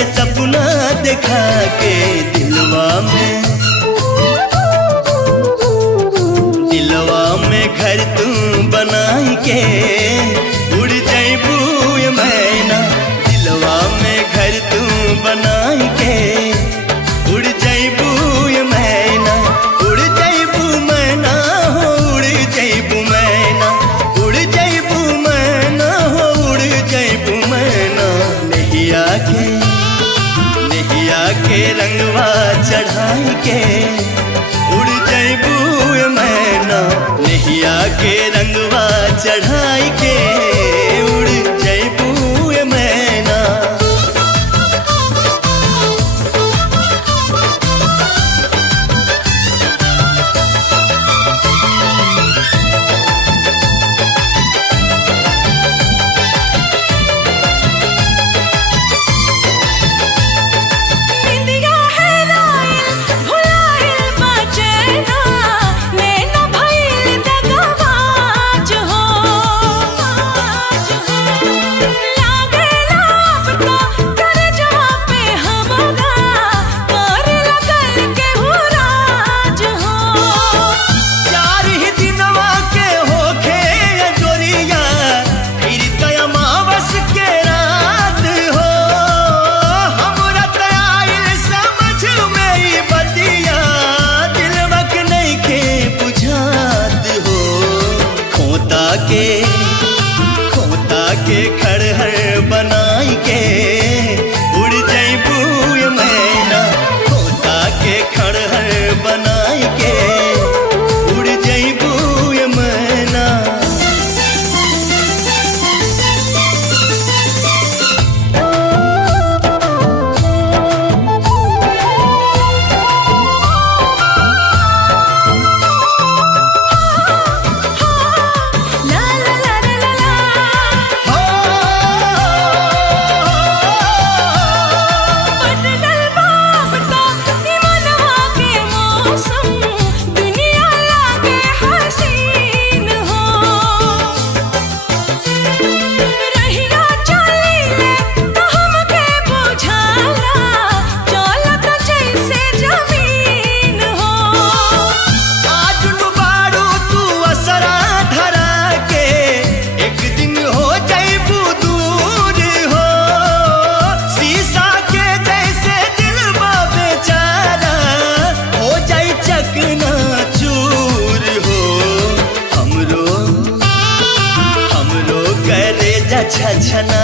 के सपना दिखा के दिलवा में घर तू बनाई के उड़ जाइबू ये मैना। दिलवा में घर तू बनाई के उड़ जाइबू ये मैना। उड़ जाइबू मैना हो उड़ जाइबू मैना। उड़ जाइबू मैना हो उड़ जाइबू मैना। नैया के रंगवा चढ़ाई के उड़ जाइबू ये मैना। नैया के रंगवा चढ़ाई के उड़ जाइबू ये मैना। खोता के खड़हर बनाई के उड़ जाइबू ये मैना। खोता के खड़हर बनाई के उड़ जाइबू ये मैना। छछना